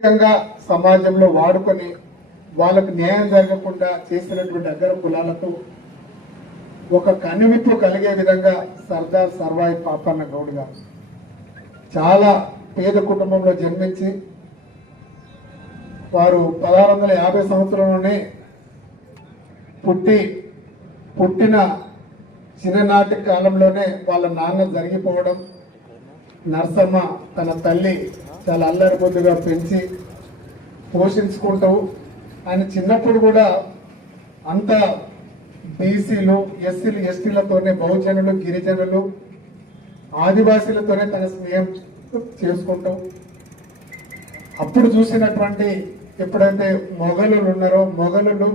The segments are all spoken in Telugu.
విధంగా సమాజంలో వాడుకొని వాళ్ళకు న్యాయం జరగకుండా చేసినటువంటి అగ్ర కులాలకు ఒక కనువిప్పు కలిగే విధంగా సర్దార్ సర్వాయి పాపన్న గౌడ్ గారు చాలా పేద కుటుంబంలో జన్మించి వారు 1650 సంవత్సరంలోనే పుట్టిన చిన్ననాటి కాలంలోనే వాళ్ళ నాన్న జరిగిపోవడం, నర్సమ్మ తన తల్లి చాలా అల్లరి ముద్దుగా పెంచి పోషించుకుంటూ ఆయన చిన్నప్పుడు కూడా అంత బీసీలు ఎస్సీలు ఎస్టీలతోనే బహుజనులు గిరిజనులు ఆదివాసీలతోనే తన స్నేహం చేసుకుంటూ అప్పుడు చూసినటువంటి ఎప్పుడైతే మొఘలులు ఉన్నారో మొఘలులు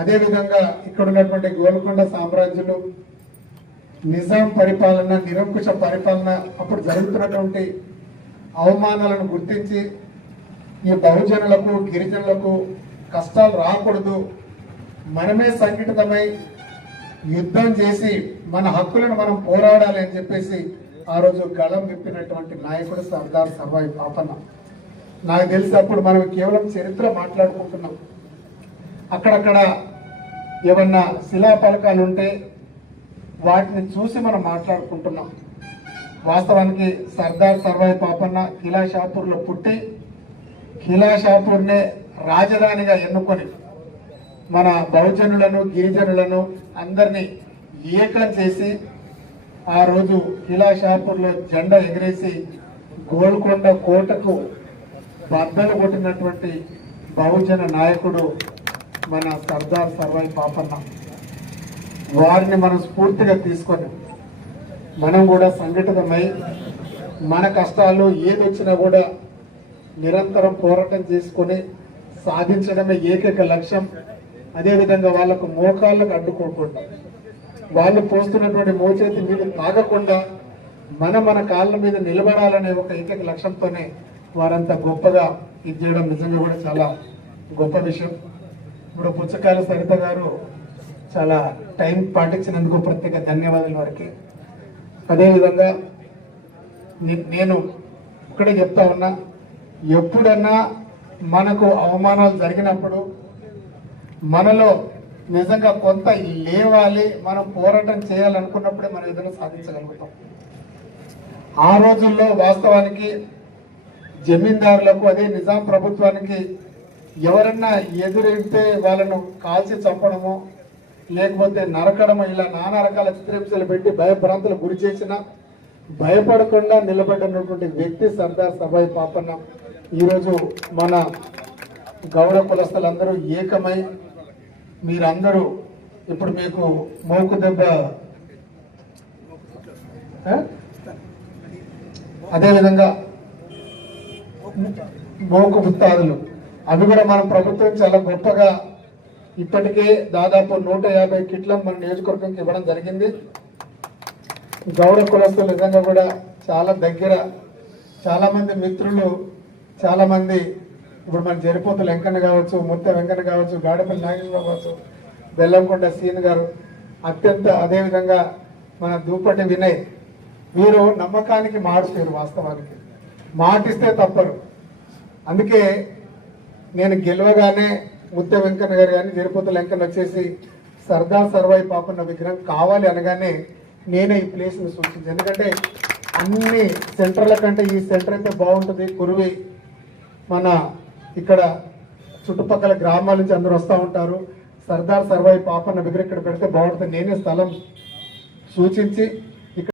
అదేవిధంగా ఇక్కడ ఉన్నటువంటి గోల్కొండ సామ్రాజ్యులు నిజాం పరిపాలన నిరంకుశ పరిపాలన అప్పుడు జరుగుతున్నటువంటి అవమానాలను గుర్తించి ఈ బహుజనులకు గిరిజనులకు కష్టాలు రాకూడదు, మనమే సంఘటితమై యుద్ధం చేసి మన హక్కులను మనం పోరాడాలి అని చెప్పేసి ఆ రోజు గళం విప్పినటువంటి నాయకుడు సర్దార్ సర్వాయి పాపన్న. నాకు తెలిసి అప్పుడు మనం కేవలం చరిత్ర మాట్లాడుకుంటున్నాం, అక్కడక్కడ ఏమన్నా శిలాఫలకాలు ఉంటే వాటిని చూసి మనం మాట్లాడుకుంటున్నాం. వాస్తవానికి సర్దార్ సర్వాయి పాపన్న కిలాషాపూర్లో పుట్టి కిలాషాపూర్నే రాజధానిగా ఎన్నుకొని మన బహుజనులను గిరిజనులను అందరినీ ఏకం చేసి ఆ రోజు కిలాషాపూర్లో జెండా ఎగిరేసి గోల్కొండ కోటకు బద్దలు కొట్టినటువంటి బహుజన నాయకుడు మన సర్దార్ సర్వాయి పాపన్న. వారిని మనం స్ఫూర్తిగా తీసుకొని మనం కూడా సంఘటితమై మన కష్టాలు ఏదొచ్చినా కూడా నిరంతరం పోరాటం చేసుకొని సాధించడమే ఏకైక లక్ష్యం. అదేవిధంగా వాళ్ళకు మోకాళ్ళకు అడ్డుకోకుండా వాళ్ళు పోస్తున్నటువంటి మోచేతి నీళ్ళు తాగకుండా మన కాళ్ళ మీద నిలబడాలనే ఒక ఏకైక లక్ష్యంతోనే వారంతా గొప్పగా ఇది చేయడం నిజంగా కూడా చాలా గొప్ప విషయం. ఇప్పుడు పుచ్చకాయల సరిత గారు చాలా టైం పాటించినందుకు ప్రత్యేక ధన్యవాదాలు వారికి. అదేవిధంగా నేను ఒకటే చెప్తా ఉన్నా, ఎప్పుడన్నా మనకు అవమానాలు జరిగినప్పుడు మనలో నిజంగా కొంత లేవాలి, మనం పోరాటం చేయాలనుకున్నప్పుడే మనం ఏదైనా సాధించగలుగుతాం. ఆ రోజుల్లో వాస్తవానికి జమీందారులకు అదే నిజాం ప్రభుత్వానికి ఎవరన్నా ఎదురైతే వాళ్ళను కాల్చి చంపడము లేకపోతే నరకడము ఇలా నానా రకాల చిత్రహింసలు పెట్టి భయభ్రాంతులు గురి చేసిన భయపడకుండా నిలబడినటువంటి వ్యక్తి సర్దార్ సర్వాయి పాపన్న. ఈరోజు మన గౌడ కులస్తులందరూ ఏకమై మీరందరూ ఇప్పుడు మీకు మోకు దెబ్బ అదేవిధంగా మోకు ముత్తాదులు అవి కూడా మన ప్రభుత్వం చాలా గొప్పగా ఇప్పటికే దాదాపు 150 కిట్లను మన నియోజకవర్గంకి ఇవ్వడం జరిగింది. గౌడ కులస్తులు నిజంగా కూడా చాలా దగ్గర, చాలా మంది మిత్రులు, చాలా మంది ఇప్పుడు మన జరిపోతులు వెంకన్న కావచ్చు, ముత్త వెంకన్న కావచ్చు, గాడపల్లి నాగేశ్వర కావచ్చు, బెల్లంకొండ సీన్ గారు అత్యంత, అదేవిధంగా మన దూపటి వినయ్, వీరు నమ్మకానికి మారుస్తారు. వాస్తవానికి మాటిస్తే తప్పరు. అందుకే నేను గెలవగానే ముత్త వెంకన్న గారు కానీ జరిపోతుల వెంకన్న వచ్చేసి సర్దార్ సర్వాయి పాపన్న విగ్రహం కావాలి అనగానే నేనే ఈ ప్లేస్ని సూచించాను. ఎందుకంటే అన్ని సెంటర్ల కంటే ఈ సెంటర్ అయితే బాగుంటుంది. కురువి మన ఇక్కడ చుట్టుపక్కల గ్రామాల నుంచి అందరూ వస్తూ ఉంటారు. సర్దార్ సర్వాయి పాపన్న విగ్రహం ఇక్కడ పెడితే బాగుంటుంది. నేనే స్థలం సూచించి